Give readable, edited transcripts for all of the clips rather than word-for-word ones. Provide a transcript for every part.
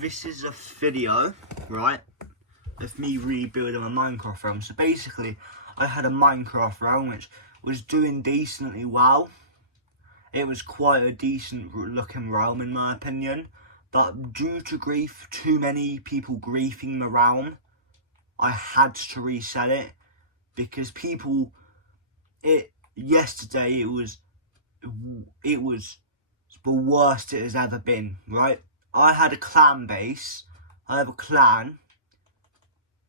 This is a video, right, of me rebuilding a Minecraft realm. So basically, I had a Minecraft realm which was doing decently well. It was quite a decent looking realm in my opinion. But due to too many people griefing the realm, I had to reset it. Because yesterday it was the worst it has ever been, right? I had a clan base. I have a clan,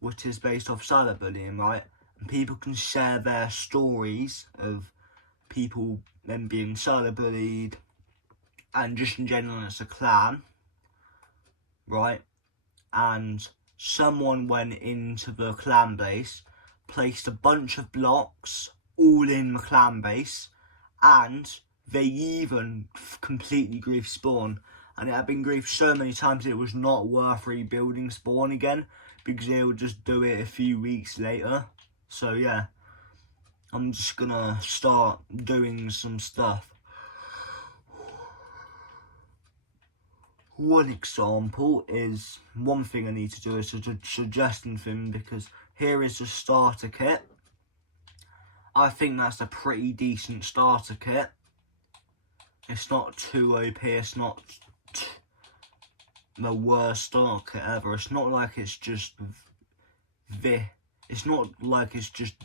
which is based off cyberbullying, right? And people can share their stories of people them being cyberbullied, and just in general as a clan, right? And someone went into the clan base, placed a bunch of blocks all in the clan base, and they even completely griefed spawn. And it had been griefed so many times it was not worth rebuilding spawn again, because they would just do it a few weeks later. So yeah, I'm just gonna start doing some stuff. One example is, one thing I need to do is a suggestion thing, because here is the starter kit. I think that's a pretty decent starter kit. It's not too OP, it's not the worst starter kit ever. It's not like it's just this. It's not like it's just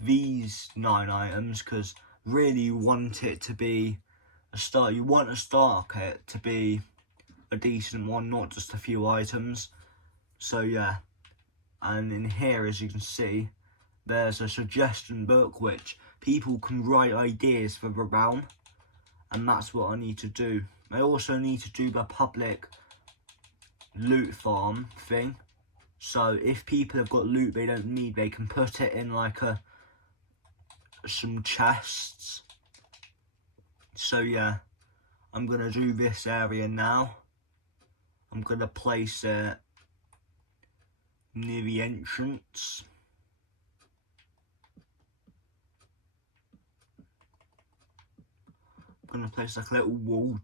these 9 items, because really you want it to be you want a starter kit to be a decent one, not just a few items. So yeah, and in here, as you can see, there's a suggestion book which people can write ideas for the realm, and that's what I need to do. I also need to do the public loot farm thing. So if people have got loot they don't need, they can put it in like some chests. So yeah, I'm gonna do this area now. I'm gonna place it near the entrance. I'm gonna place like a little wall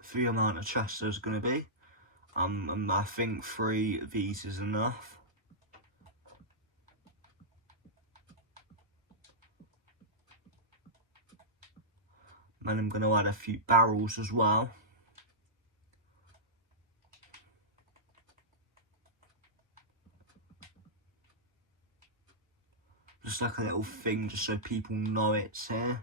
for the amount of chests there's gonna be. And I think 3 of these is enough. And I'm gonna add a few barrels as well. Just like a little thing, just so people know it's here.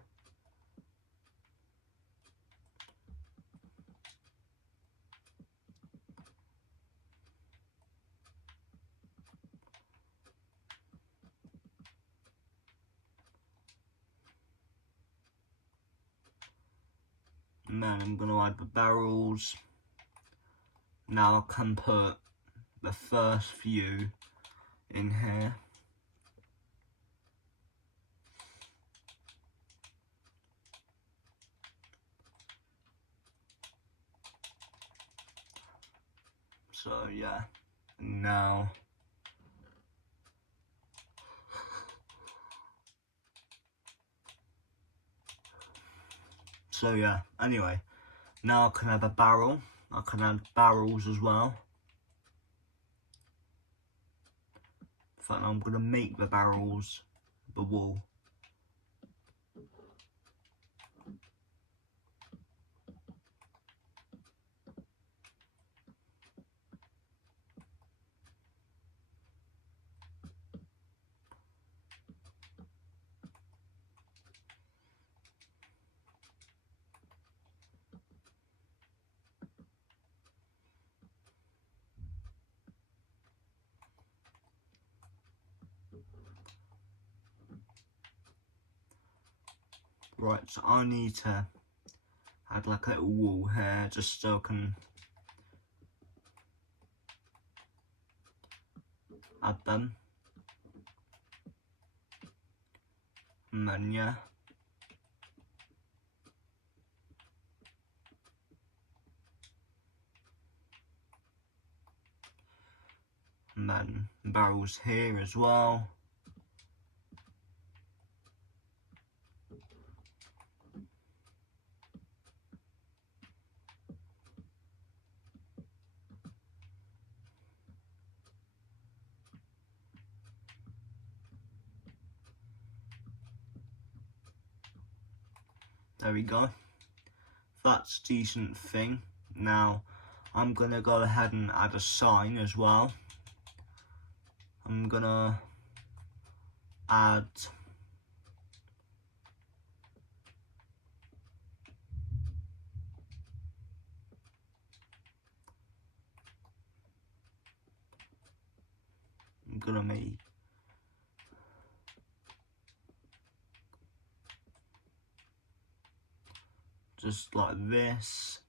And then I'm going to add the barrels. Now I can put the first few in here. So yeah, now anyway, now I can have a barrel. I can add barrels as well. In fact, I'm going to make the barrels the wall. Right, so I need to add like a little wall here, just so I can add them. And then yeah. And then barrels here as well. There we go. That's a decent thing. Now I'm gonna go ahead and add a sign as well. I'm gonna add make just like this,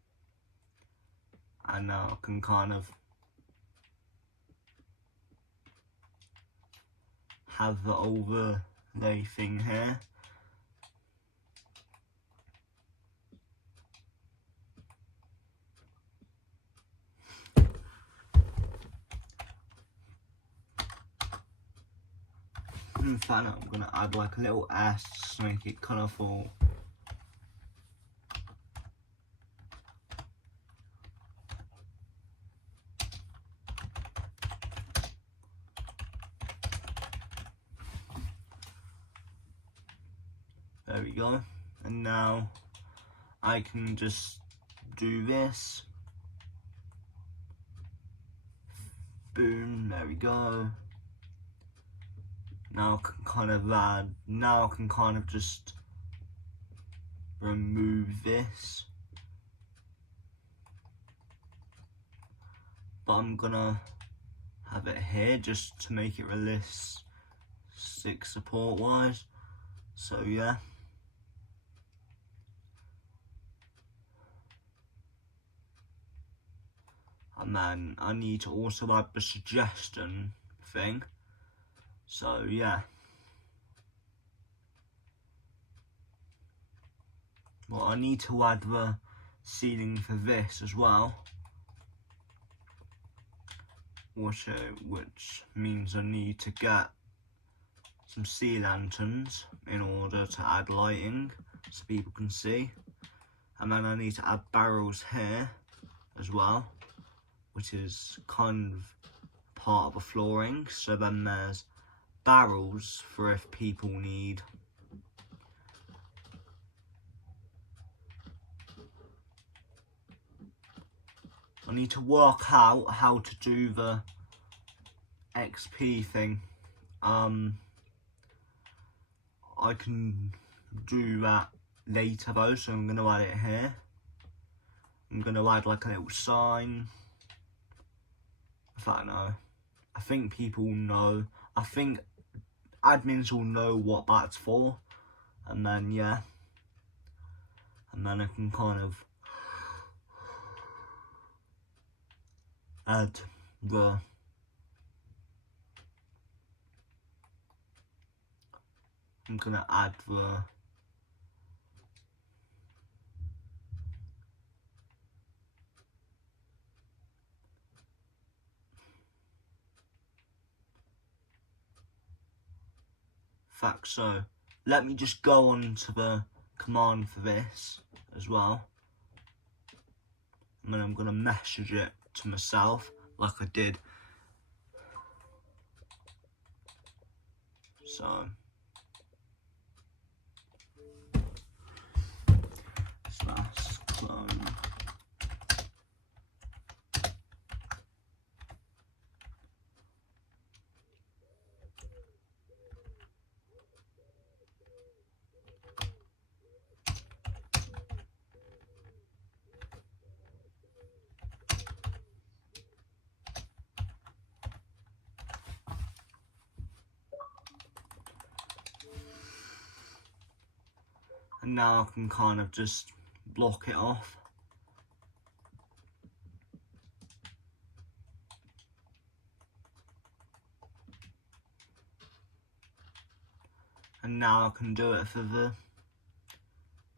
and now I can kind of have the overlay thing here. In fact, I'm going to add like a little S to make it colourful. There we go. And now I can just do this. Boom, there we go. Now I can kind of add, now I can kind of just remove this. But I'm gonna have it here just to make it realistic support wise. So yeah. And then I need to also add the suggestion thing. So yeah. Well, I need to add the ceiling for this as well. Which means I need to get some sea lanterns in order to add lighting so people can see. And then I need to add barrels here as well, which is kind of part of the flooring. So then there's barrels for if people need I need to work out how to do the XP thing. I can do that later though, so I'm going to add it here. I'm going to add like a little sign. In fact, no. I think people know. I think admins will know what that's for. And then, yeah. And then I can kind of add the I'm gonna add the fact. So let me just go on to the command for this as well, and then I'm gonna message it to myself like I did. So slash clone. And now I can kind of just block it off. And now I can do it for the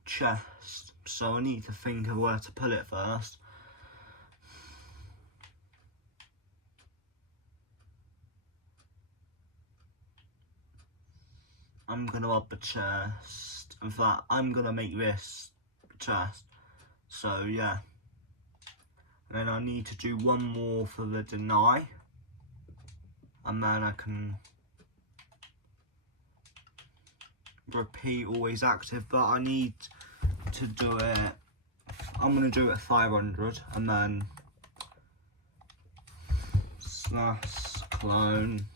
chest. So I need to think of where to put it first. I'm gonna add the chest. In fact, I'm gonna make this chest. So yeah. And then I need to do one more for the deny. And then I can repeat always active, but I need to do it, I'm going to do it at 500 and then slash clone.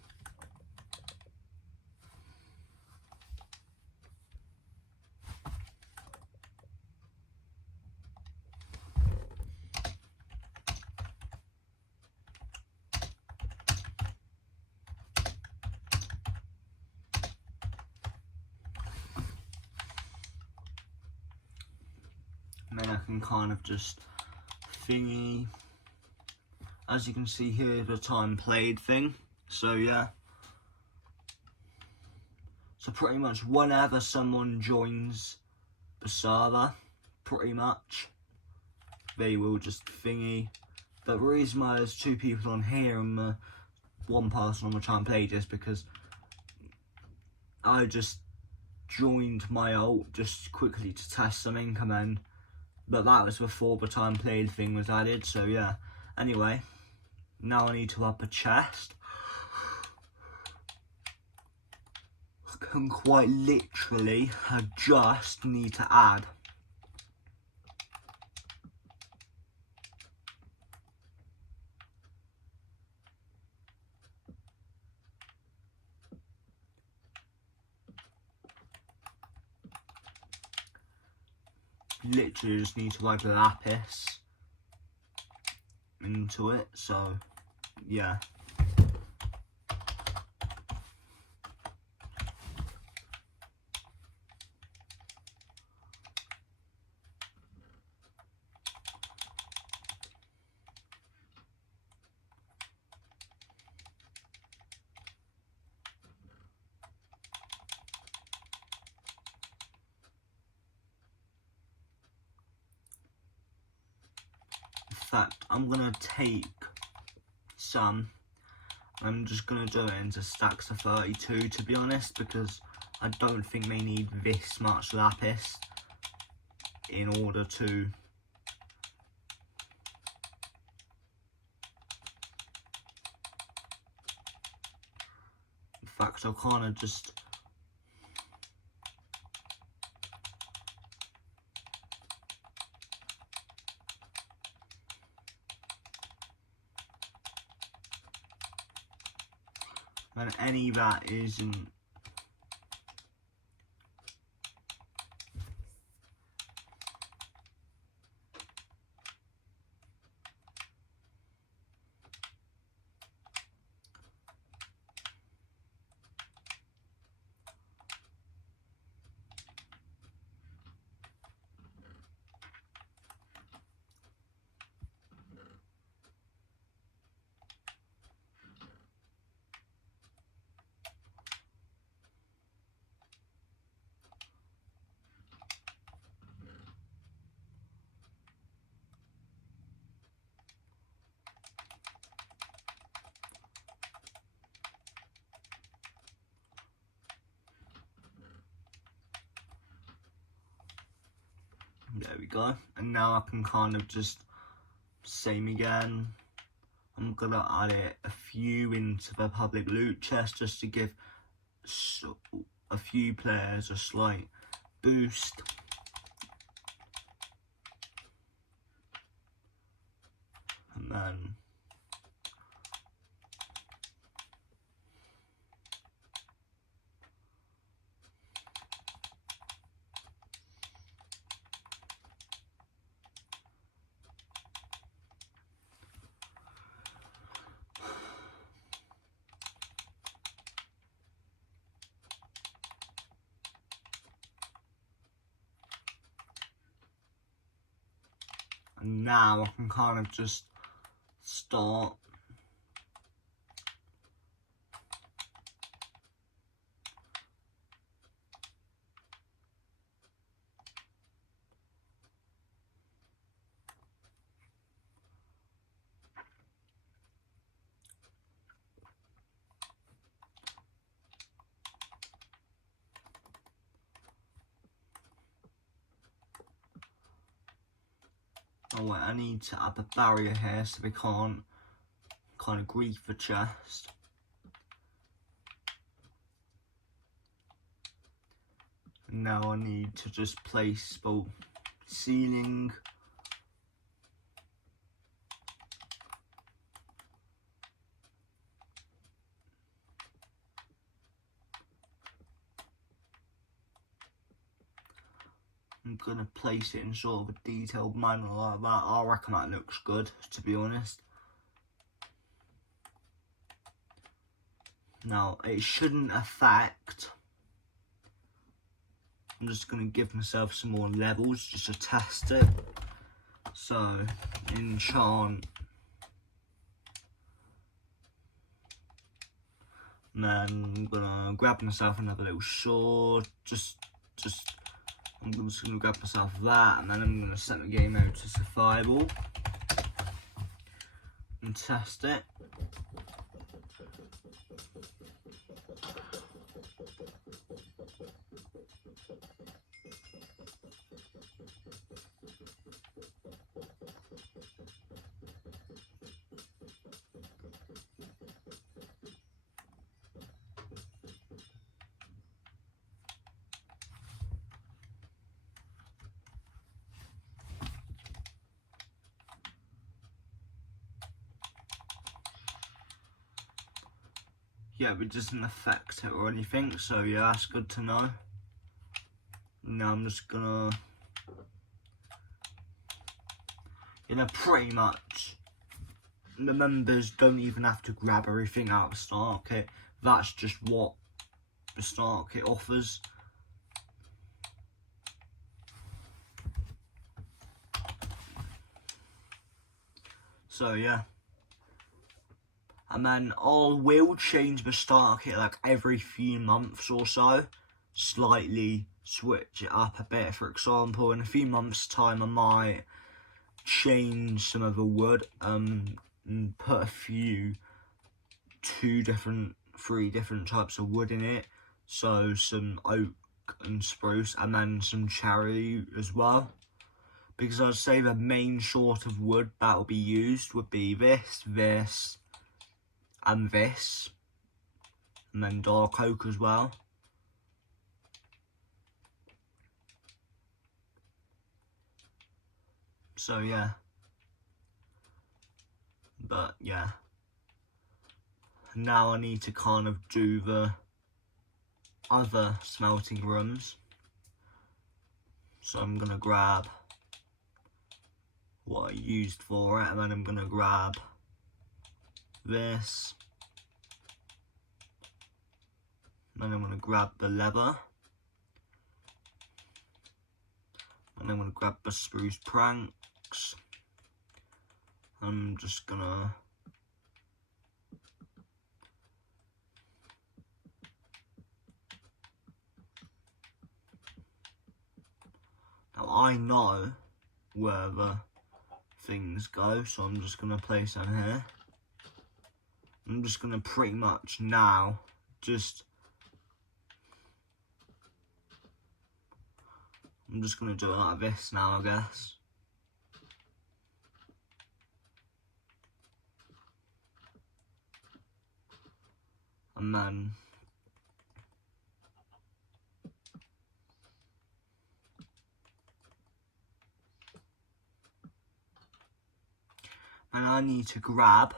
And then I can kind of just thingy. As you can see here, the time played thing. So yeah. So pretty much whenever someone joins the server, pretty much, they will just thingy. But the reason why there's 2 people on here and one person on the time played is because I just joined my ult just quickly to test something and then, but that was before the time played thing was added, so yeah. Anyway, now I need to up a chest. I can quite literally, I just need to add literally just need to add lapis into it, so yeah. In fact, I'm gonna take some, I'm just gonna do it into stacks of 32 to be honest, because I don't think they need this much lapis in order to, in fact I'll kind of just and any that isn't there we go, and now I can kind of just same again. I'm gonna add a few into the public loot chest just to give a few players a slight boost. And then now I can kind of just start oh wait, I need to add the barrier here so they can't kind of grief the chest. And now I need to just place, well, ceiling. I'm gonna place it in sort of a detailed manner like that. I reckon that looks good, to be honest. Now, it shouldn't affect. I'm just gonna give myself some more levels just to test it. So, enchant. And then I'm gonna grab myself another little sword. I'm just gonna grab myself that, and then I'm gonna set the game mode to survival and test it. Yeah, it doesn't affect it or anything, so yeah, that's good to know. Now I'm just gonna, pretty much, the members don't even have to grab everything out of the starter kit. That's just what the starter kit offers. So yeah. And then I will change the starter kit like every few months or so. Slightly switch it up a bit. For example, in a few months' time I might change some of the wood and put a few, 3 different types of wood in it. So some oak and spruce, and then some cherry as well. Because I'd say the main sort of wood that will be used would be this, and this, and then dark oak as well. So yeah, but yeah, now I need to kind of do the other smelting rooms. So I'm gonna grab what I used for it, and then I'm gonna grab this, then I'm gonna grab the leather, and I'm gonna grab the spruce pranks. I'm just gonna now I know where the things go, so I'm just gonna place them here. I'm just gonna pretty much now I'm just gonna do it like this now, I guess. And then I need to grab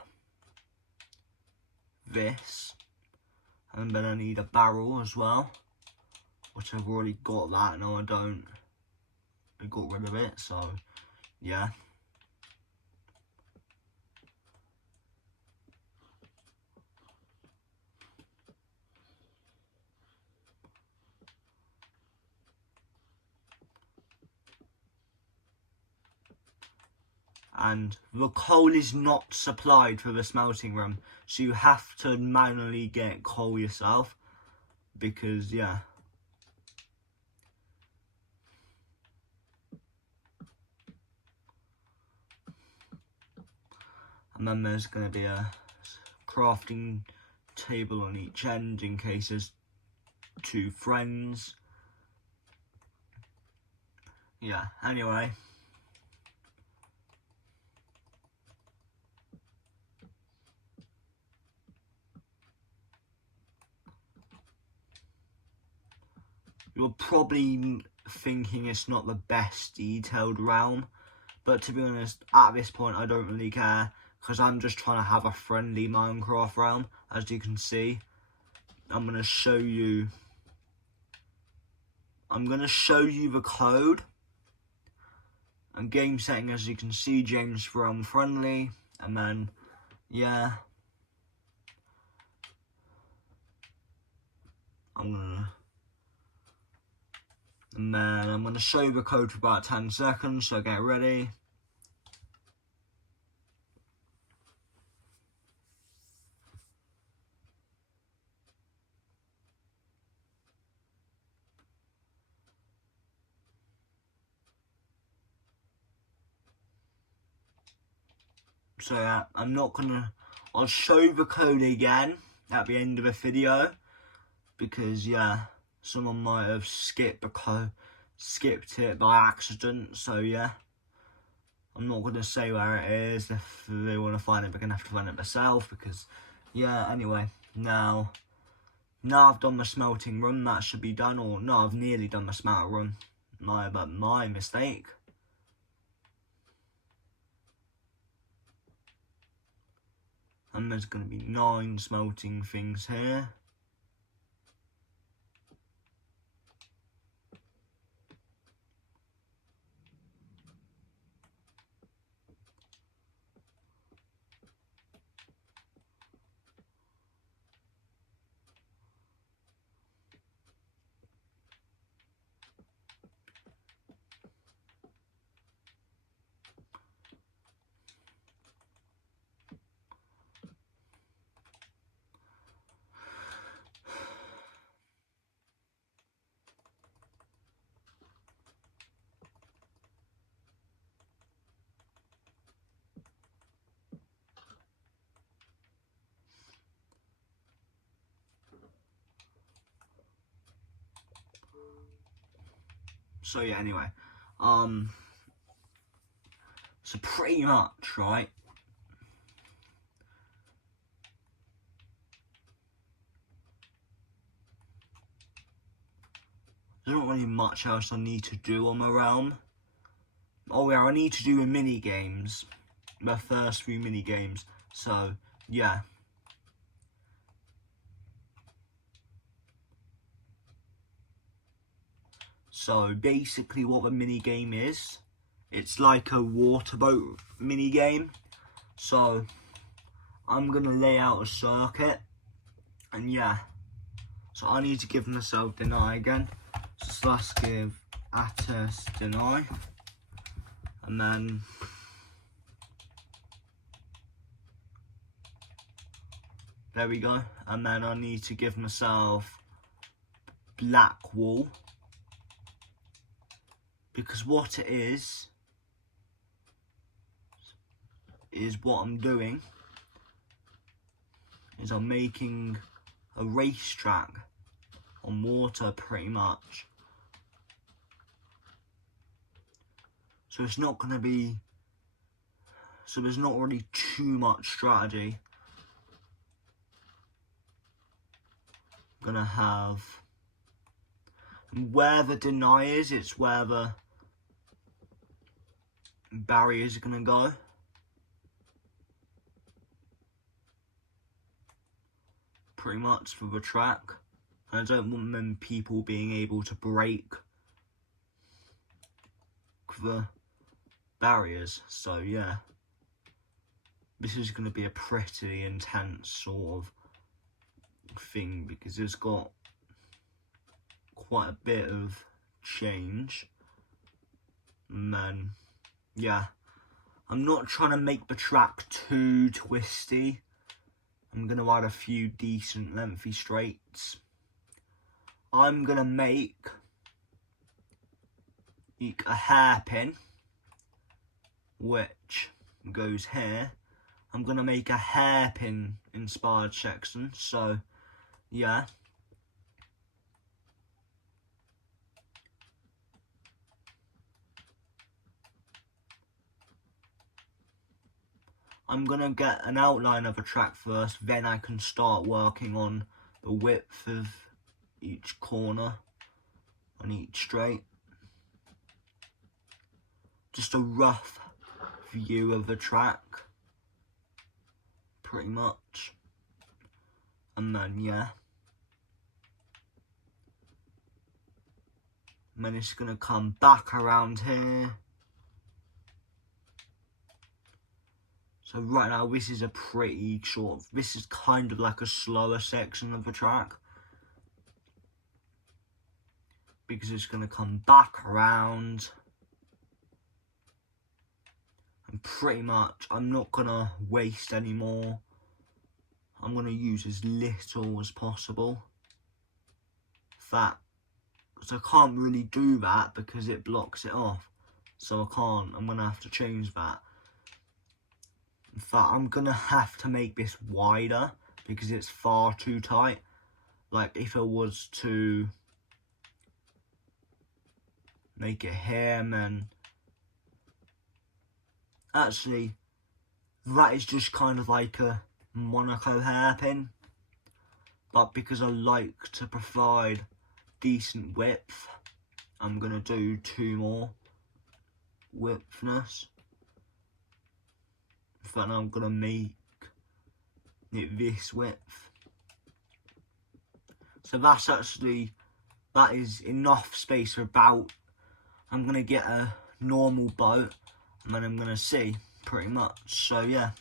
this, and then I need a barrel as well, which I've already got that. No, I don't. I got rid of it, so yeah. And the coal is not supplied for the smelting room, so you have to manually get coal yourself, because yeah. And then there's going to be a crafting table on each end in case there's 2 friends. Yeah, anyway. You'll probably thinking it's not the best detailed realm. But to be honest, at this point I don't really care, because I'm just trying to have a friendly Minecraft realm. As you can see, I'm going to show you the code. And game setting, as you can see, James realm friendly. And then, yeah, I'm gonna show you the code for about 10 seconds, so get ready. So yeah, I'll show the code again at the end of the video, because yeah, someone might have skipped it by accident. So yeah, I'm not gonna say where it is. If they want to find it, they're gonna have to find it themselves, because yeah, anyway, now I've done the smelting run. That should be done, or no, I've nearly done the smelter run. My mistake. And there's going to be 9 smelting things here. So yeah, anyway, so pretty much, right, there's not really much else I need to do on my realm. Oh yeah, I need to do the mini games, the first 3 mini games. So yeah. So basically what the mini game is, it's like a water boat mini game. So I'm gonna lay out a circuit, and yeah, so I need to give myself deny again. So let's give Atus deny, and then there we go. And then I need to give myself black wall, because what it is what I'm doing is I'm making a racetrack on water, pretty much. So it's not going to be, so there's not really too much strategy. I'm going to have, and where the deny is, it's where the barriers are going to go. Pretty much for the track. I don't want them people being able to break the barriers. So yeah, this is going to be a pretty intense sort of thing, because it's got quite a bit of change. And then yeah, I'm not trying to make the track too twisty. I'm going to ride a few decent lengthy straights. I'm going to make a hairpin, which goes here. I'm going to make a hairpin inspired section, so yeah. I'm going to get an outline of a track first, then I can start working on the width of each corner on each straight. just a rough view of the track, pretty much. And then, yeah. And then it's going to come back around here. So right now, this is a pretty short, this is kind of like a slower section of the track. Because it's going to come back around. And pretty much, I'm not going to waste any more. I'm going to use as little as possible. That, because I can't really do that because it blocks it off. So I can't, I'm going to have to change that. In fact, I'm going to have to make this wider because it's far too tight. Like if I was to make it here and then... Actually, that is just kind of like a Monaco hairpin. But because I like to provide decent width, I'm going to do 2 more widthness. In fact, I'm going to make it this width. So that's actually, that is enough space for about, I'm going to get a normal boat and then I'm going to see pretty much. So yeah.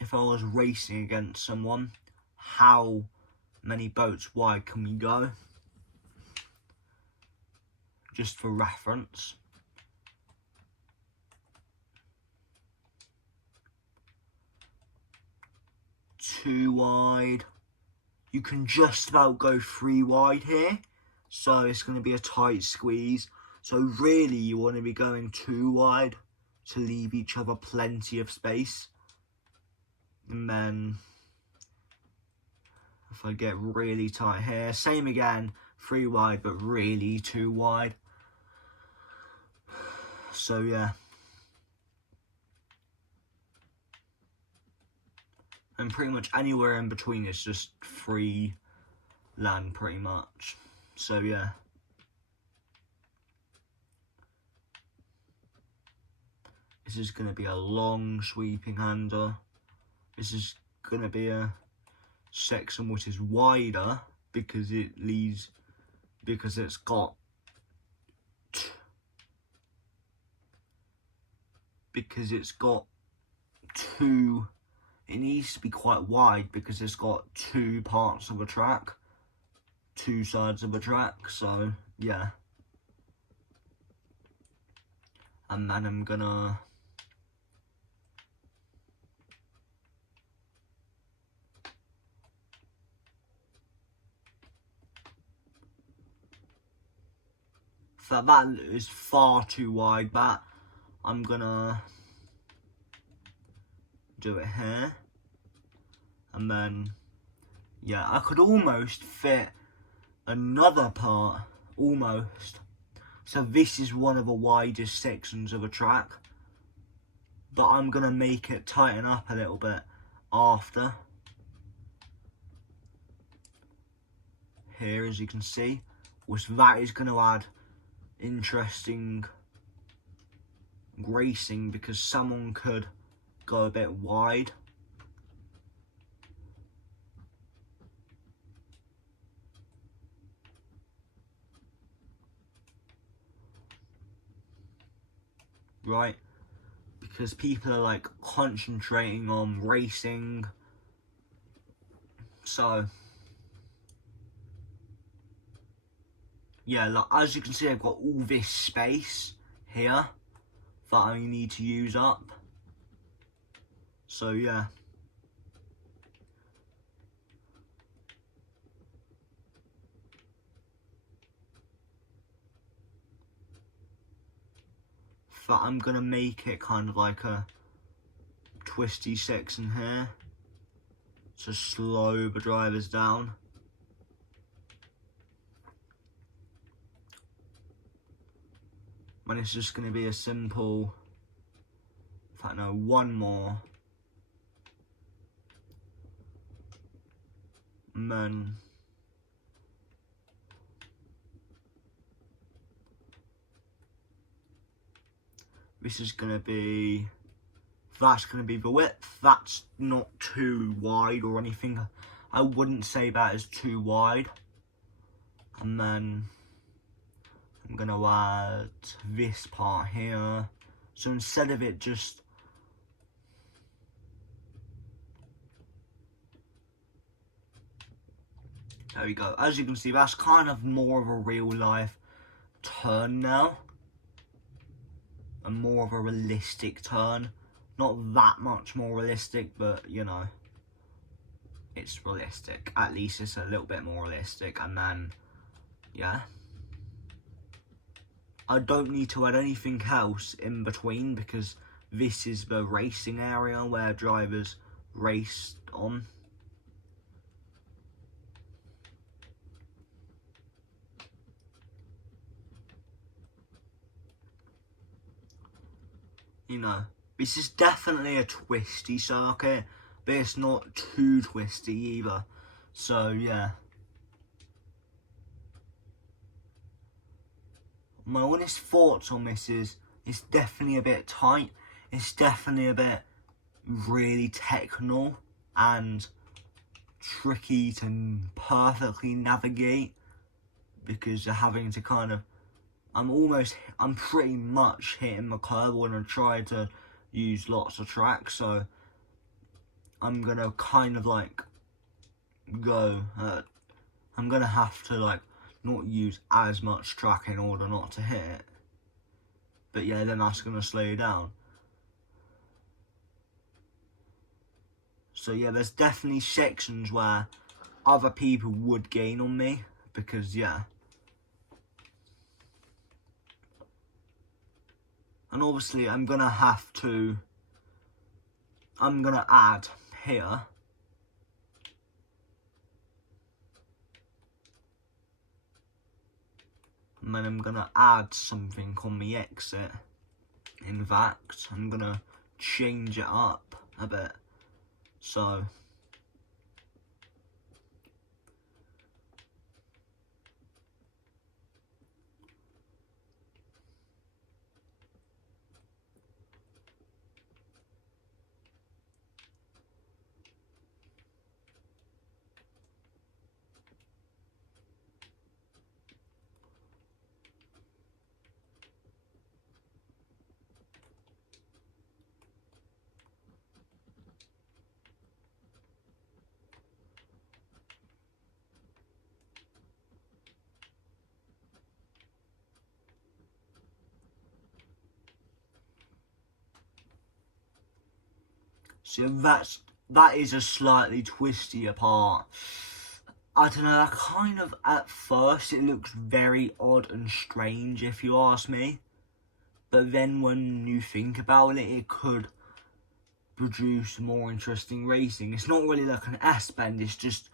If I was racing against someone, how many boats wide can we go? Just for reference. Two wide. You can just about go 3 wide here. So it's going to be a tight squeeze. So really you want to be going 2 wide to leave each other plenty of space. And then if I get really tight here, same again, 3 wide but really 2 wide. So yeah. And pretty much anywhere in between is just free land pretty much. So yeah. This is going to be a long sweeping handle. This is going to be a section which is wider because it leads, because it's got, two, it needs to be quite wide because it's got 2 parts of a track, 2 sides of a track, so yeah. And then I'm gonna that is far too wide, but I'm gonna do it here. And then, yeah, I could almost fit another part, almost. So this is one of the widest sections of a track. But I'm gonna make it tighten up a little bit after. Here, as you can see, which that is gonna add interesting racing because someone could go a bit wide. Right, because people are like concentrating on racing. So yeah, like, as you can see, I've got all this space here that I need to use up. So yeah. But I'm gonna make it kind of like a twisty section here to slow the drivers down. And it's just gonna be a simple, in fact no, one more. And then This is going to be, that's going to be the width. That's not too wide or anything. I wouldn't say that is too wide. And then I'm going to add this part here. So instead of it just, there we go. As you can see, that's kind of more of a real life turn now. And more of a realistic turn. Not that much more realistic, but you know, it's realistic. At least it's a little bit more realistic. And then, yeah. I don't need to add anything else in between because this is the racing area where drivers race on. You know, this is definitely a twisty circuit, but it's not too twisty either. So, yeah. My honest thoughts on this is, it's definitely a bit tight. It's definitely a bit really technical and tricky to perfectly navigate because you're having to kind of, I'm pretty much hitting the curb when I try to use lots of tracks, so I'm gonna kind of like go, I'm gonna have to like not use as much track in order not to hit it, but yeah, then that's gonna slow you down. So yeah, there's definitely sections where other people would gain on me because yeah. And obviously I'm gonna add here. And then I'm gonna add something on the exit. In fact, I'm gonna change it up a bit. So that is a slightly twistier part. I don't know, kind of at first it looks very odd and strange if you ask me. But then when you think about it, it could produce more interesting racing. It's not really like an S-bend, it's just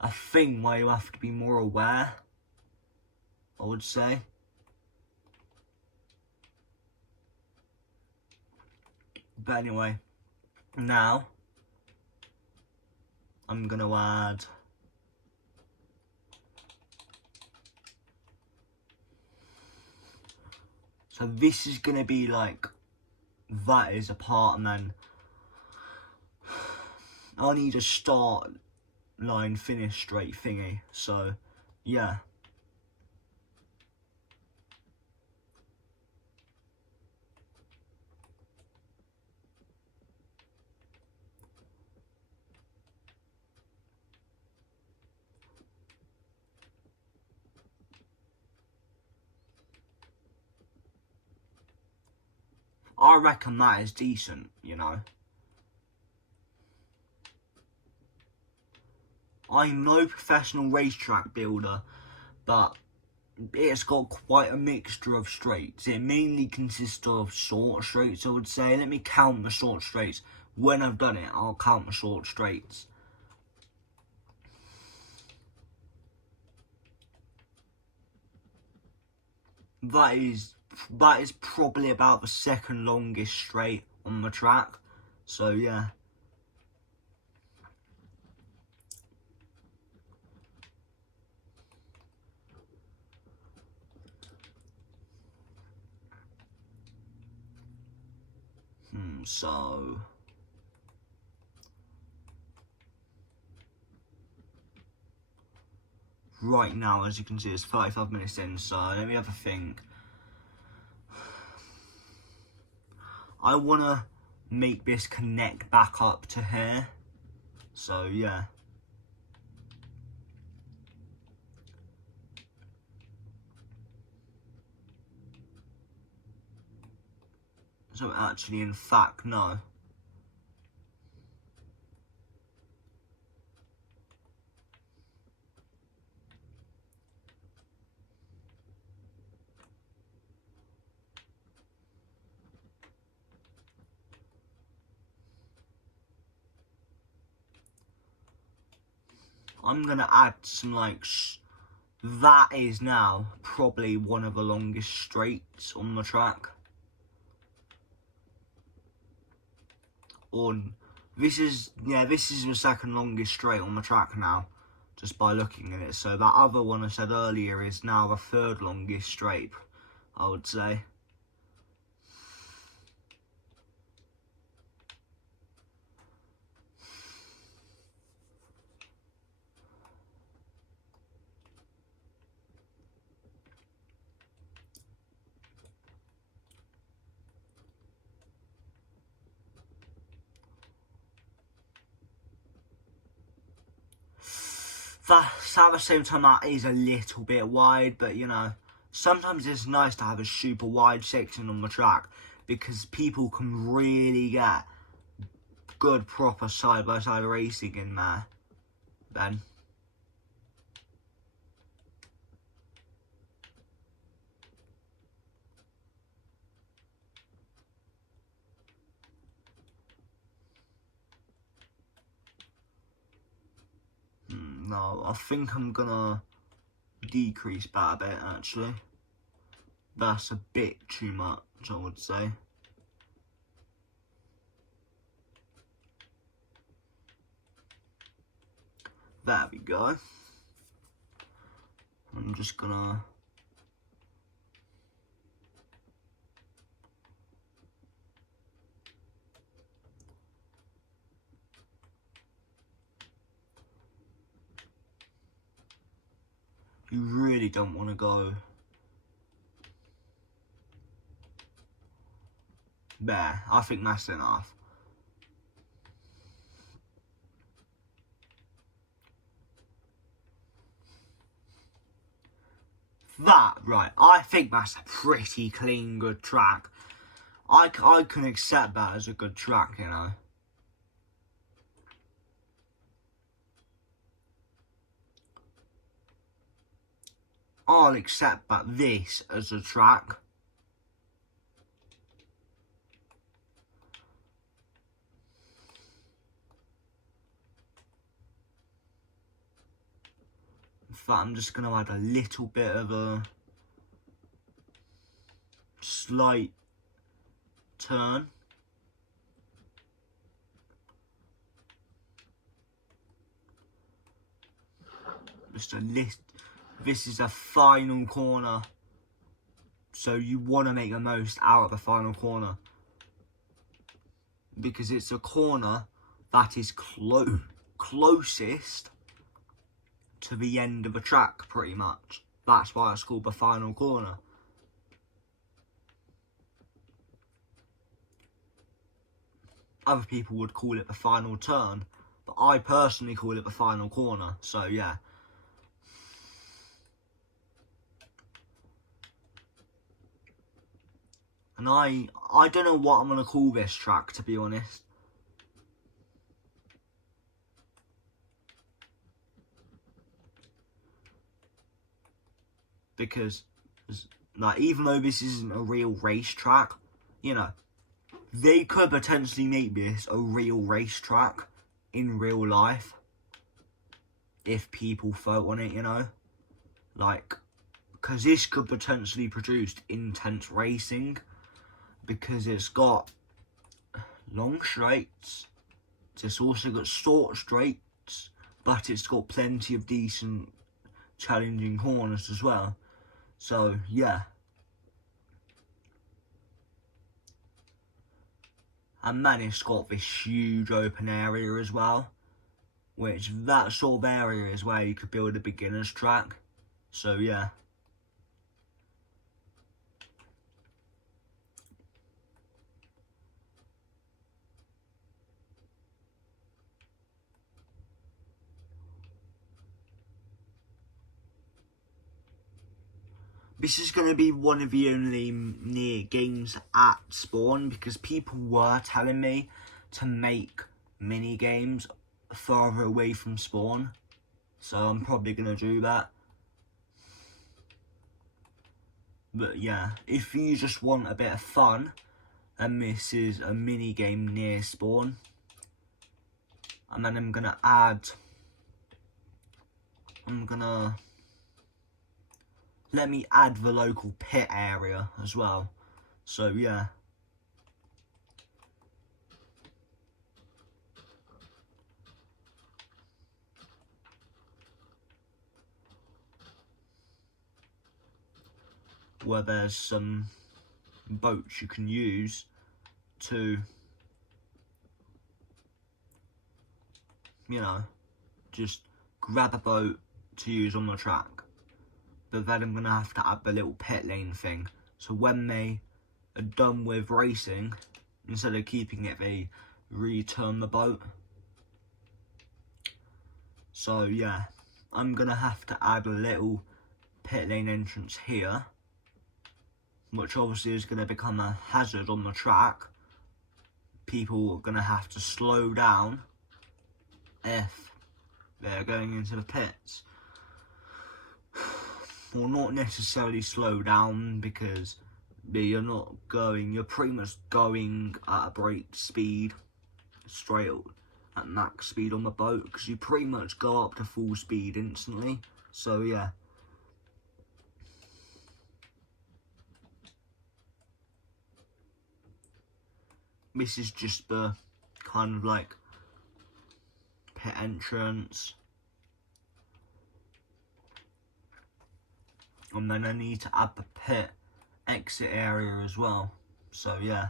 a thing where you have to be more aware, I would say. But anyway, now I'm gonna add so this is gonna be like, that is a part, and then I need a start line finish straight thingy, so yeah. I reckon that is decent, you know. I'm no professional racetrack builder, but it's got quite a mixture of straights. It mainly consists of short straights, I would say. Let me count the short straights. When I've done it, I'll count the short straights. That is probably about the second longest straight on the track. So yeah. So right now, as you can see, it's 35 minutes in, so let me have a think. I want to make this connect back up to here, so yeah. So actually, in fact, no. I'm gonna add some that is now probably one of the longest straights on the track. This is the second longest straight on the track now, just by looking at it. So that other one I said earlier is now the third longest straight, I would say. At the same time, that is a little bit wide, but you know, sometimes it's nice to have a super wide section on the track because people can really get good proper side-by-side racing in there then. No, I think I'm gonna decrease that a bit, actually. That's a bit too much, I would say. There we go. I'm just gonna... You really don't want to go there. I think that's enough. Right, I think that's a pretty clean, good track. I can accept that as a good track, you know. I'll accept that this as a track. In fact, I'm just going to add a little bit of a slight turn. Just a list. This is a final corner, so you want to make the most out of the final corner because it's a corner that is closest to the end of the track, pretty much. That's why it's called the final corner. Other people would call it the final turn, but I personally call it the final corner, so yeah. And I don't know what I'm going to call this track, to be honest. Because, like, even though this isn't a real racetrack, you know, they could potentially make this a real racetrack in real life. If people vote on it, you know. Like, because this could potentially produce intense racing. Because it's got long straights, it's also got short straights, but it's got plenty of decent challenging corners as well. So yeah, And then it's got this huge open area as well, which that sort of area is where you could build a beginner's track. So yeah. This is going to be one of the only near games at spawn, because people were telling me to make mini games further away from spawn. So I'm probably going to do that. But yeah, if you just want a bit of fun, then this is a mini game near spawn. And then I'm going to let me add the local pit area as well. So yeah. Where there's some boats you can use to, you know, just grab a boat to use on the track. But then I'm going to have to add the little pit lane thing. So when they are done with racing, instead of keeping it, they return the boat. So yeah, I'm going to have to add a little pit lane entrance here, which obviously is going to become a hazard on the track. People are going to have to slow down if they're going into the pits. Well, not necessarily slow down, because you're pretty much going at a break speed, straight at max speed on the boat, because you pretty much go up to full speed instantly. So yeah. This is just the kind of like pit entrance. And then I need to add the pit exit area as well. So yeah.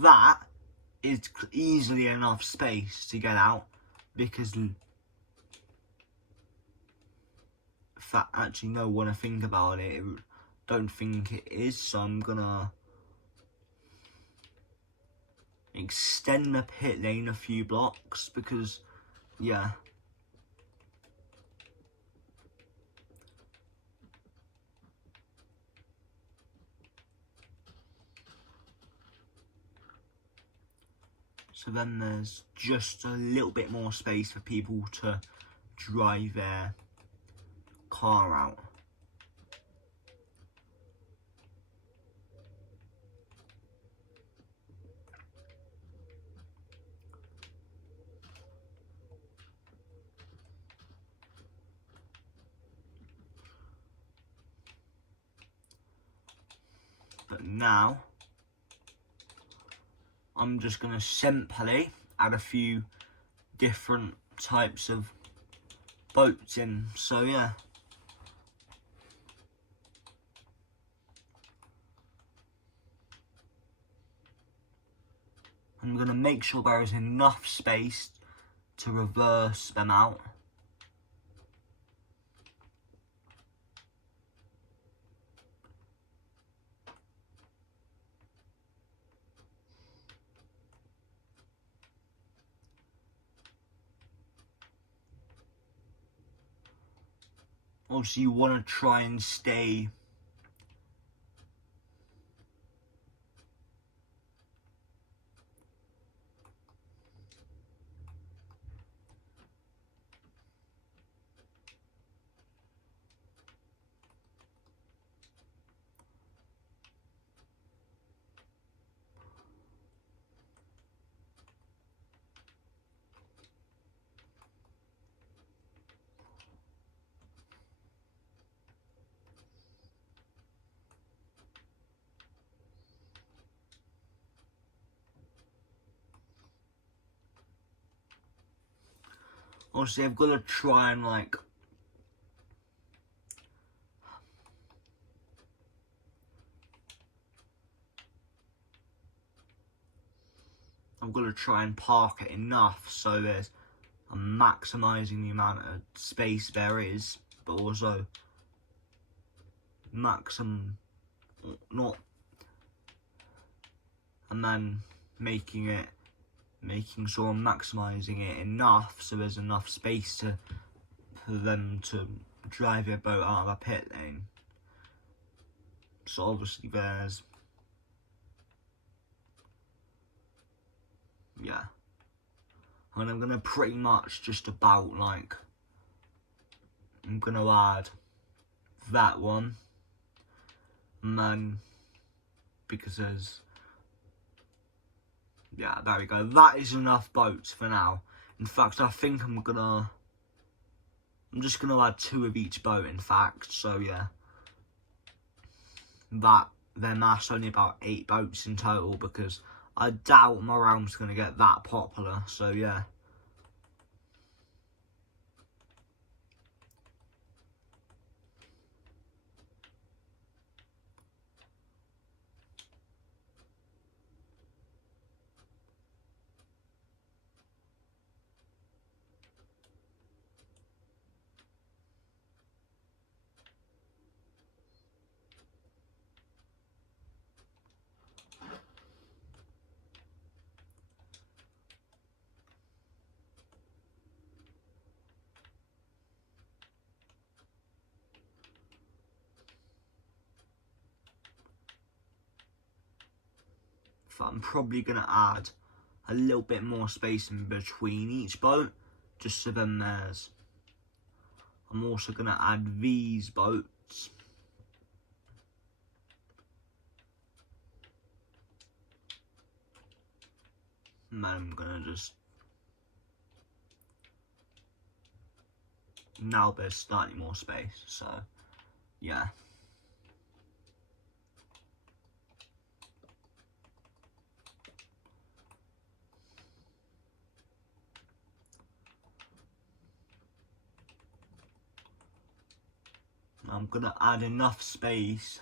That is easily enough space to get out, because actually no, when I think about it, I don't think it is. So I'm gonna extend the pit lane a few blocks, because yeah. So then there's just a little bit more space for people to drive their car out. But now I'm just going to simply add a few different types of boats in. So yeah. I'm going to make sure there is enough space to reverse them out. obviously you want to try and stay obviously I've got to try and like I've got to try and park it enough so there's I'm maximising the amount of space there is, but also maximum not, and then making sure I'm maximising it enough so there's enough space for them to drive their boat out of a pit lane. So obviously there's, yeah, and I'm gonna pretty much just about like, I'm gonna add that one, and then because there's, yeah, there we go, that is enough boats for now. In fact, I think I'm just gonna add 2 of each boat, in fact, so yeah, then that's only about 8 boats in total, because I doubt my realm's gonna get that popular, so yeah. I'm probably going to add a little bit more space in between each boat, just so then there's, I'm also going to add these boats, and then I'm going to just, now there's slightly more space, so yeah. I'm going to add enough space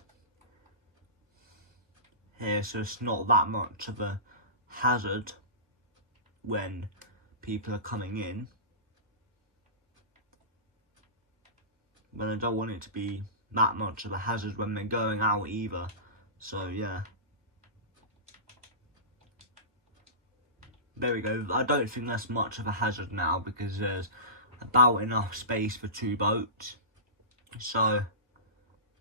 here so it's not that much of a hazard when people are coming in. But I don't want it to be that much of a hazard when they're going out either. So yeah. There we go. I don't think that's much of a hazard now because there's about enough space for 2 boats. So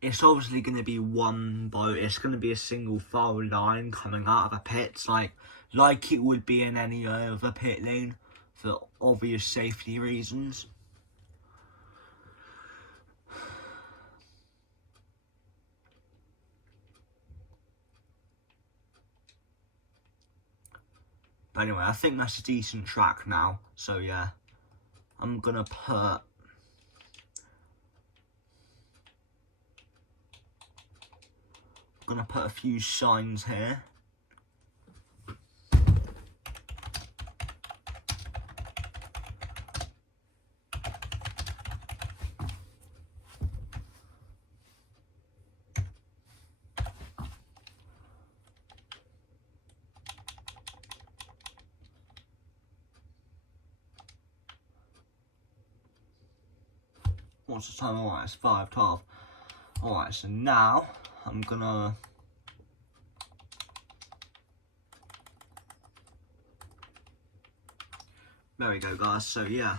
it's obviously going to be one boat. It's going to be a single file line coming out of a pit, like it would be in any other pit lane for obvious safety reasons. But anyway, I think that's a decent track now. So yeah, I'm going to put a few signs here. What's the time? Alright, it's 5:12. Alright, so now I'm gonna there we go, guys. So yeah,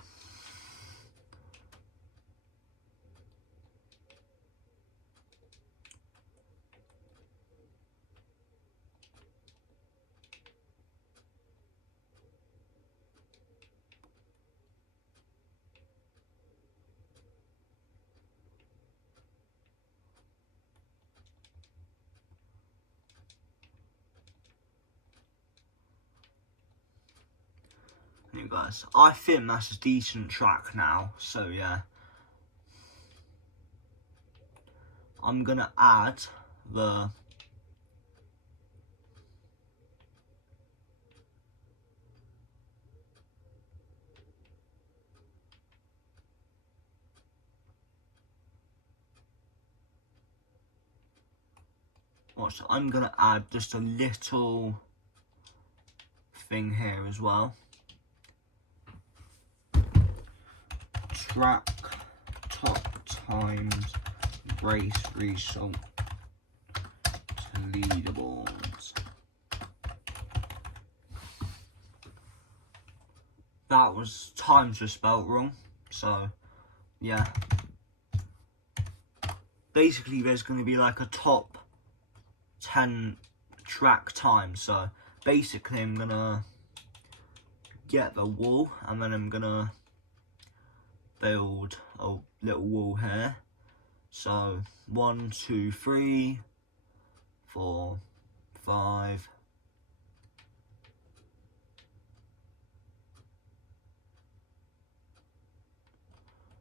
you guys. I think that's a decent track now, so yeah. I'm gonna add the I'm gonna add just a little thing here as well. Track top times race result to leaderboards. That was times just spelt wrong, so yeah. Basically there's going to be like a top 10 track time, so basically I'm gonna get the wall and then I'm gonna build a little wall here. So 1, 2, 3, 4, 5.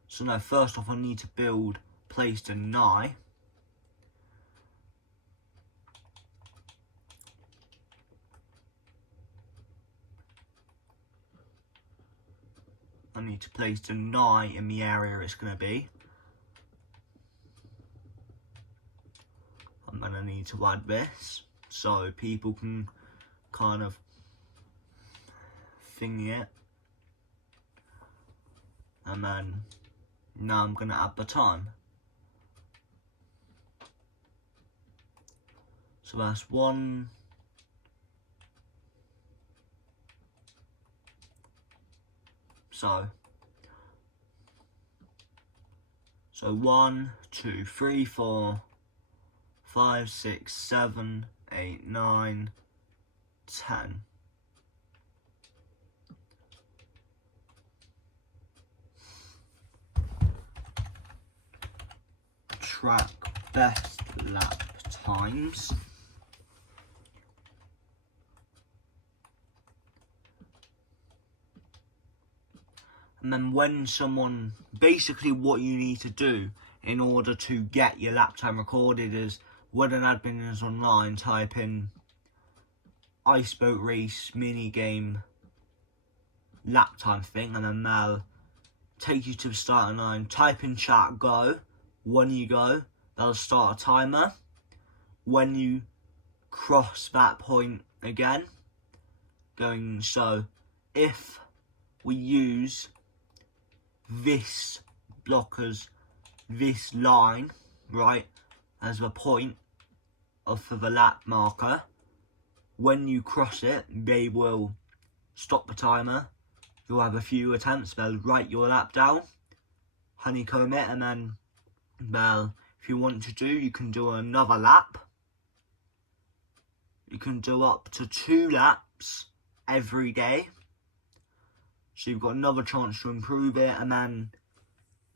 So now first off I need to build place to nigh. I need to place the nigh in the area it's going to be. I'm going to need to add this so people can kind of thingy it. And then now I'm going to add the time. So that's 1. So 1, 2, 3, 4, 5, 6, 7, 8, 9, 10. Track best lap times. And then when someone, basically what you need to do in order to get your lap time recorded is when an admin is online, type in ice boat race mini game lap time thing, and then they'll take you to the starting line. Type in chat go. When you go, they'll start a timer. When you cross that point again, so if we use this blockers, this line, right, as the point for the lap marker, when you cross it, they will stop the timer. You'll have a few attempts, they'll write your lap down, honeycomb it, and then, well, if you want to you can do another lap. You can do up to 2 laps every day. So you've got another chance to improve it, and then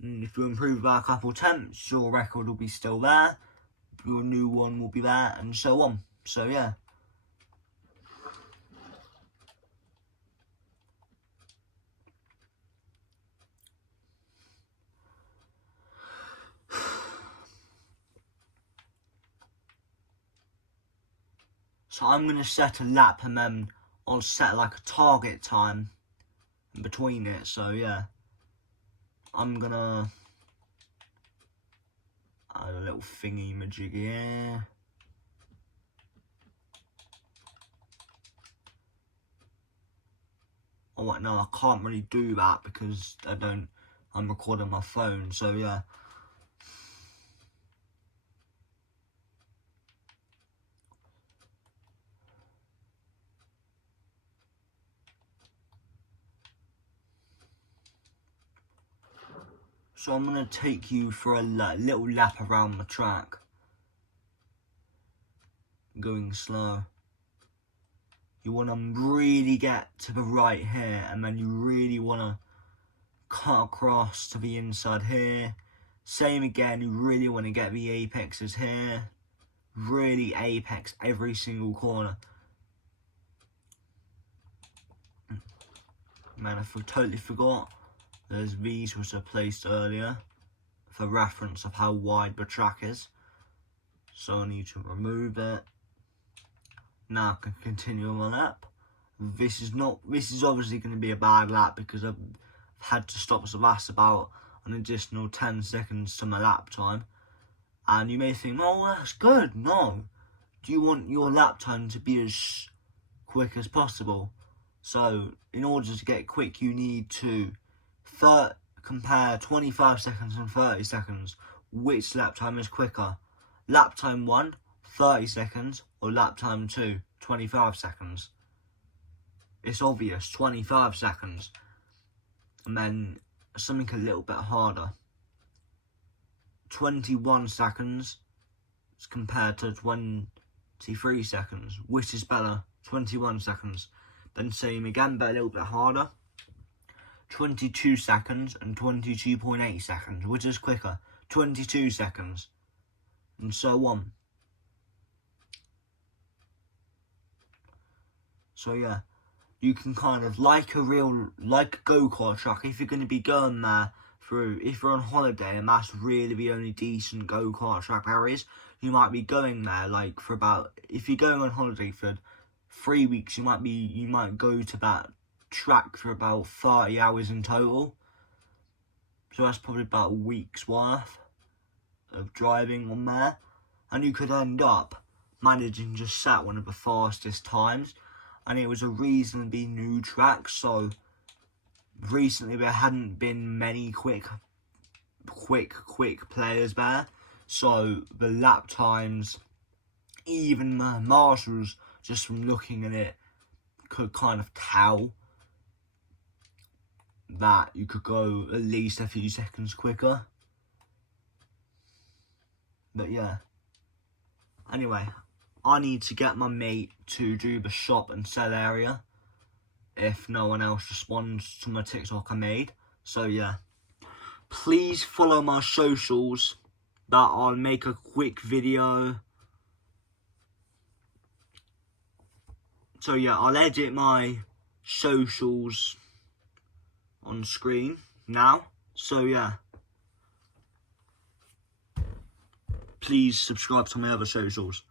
if you improve by a couple attempts, your record will be still there, your new one will be there, and so on. So yeah. So I'm going to set a lap and then I'll set like a target time in between it. So yeah, I'm going to add a little thingy majig here. Oh wait, no, I can't really do that because I'm recording my phone, so yeah. So I'm going to take you for a little lap around the track. Going slow. You want to really get to the right here, and then you really want to cut across to the inside here. Same again, you really want to get the apexes here. Really apex every single corner. Man, I totally forgot. These was placed earlier for reference of how wide the track is. So I need to remove it. Now I can continue my lap. This is obviously going to be a bad lap because I've had to stop, so that's about an additional 10 seconds to my lap time. And you may think, oh, that's good. No. Do you want your lap time to be as quick as possible? So in order to get quick, you need to compare 25 seconds and 30 seconds. Which lap time is quicker? Lap time 1, 30 seconds, or lap time 2, 25 seconds? It's obvious, 25 seconds. And then something a little bit harder. 21 seconds compared to 23 seconds. Which is better? 21 seconds. Then same again, but a little bit harder. 22 seconds and 22.8 seconds. Which is quicker? 22 seconds. And so on. So yeah, you can kind of, like a go-kart track, if you're going to be going there if you're on holiday and that's really the only decent go-kart track there is, you might be going there like for about, if you're going on holiday for 3 weeks, you might go to that track for about 30 hours in total. So that's probably about a week's worth of driving on there. And you could end up managing just set one of the fastest times. And it was a reasonably new track, so recently there hadn't been many quick players there. So the lap times, even the marshals, just from looking at it, could kind of tell that you could go at least a few seconds quicker. But yeah. Anyway, I need to get my mate to do the shop and sell area if no one else responds to my TikTok I made. So yeah, please follow my socials that I'll make a quick video. So yeah, I'll edit my socials on screen now. So yeah, please subscribe to my other socials.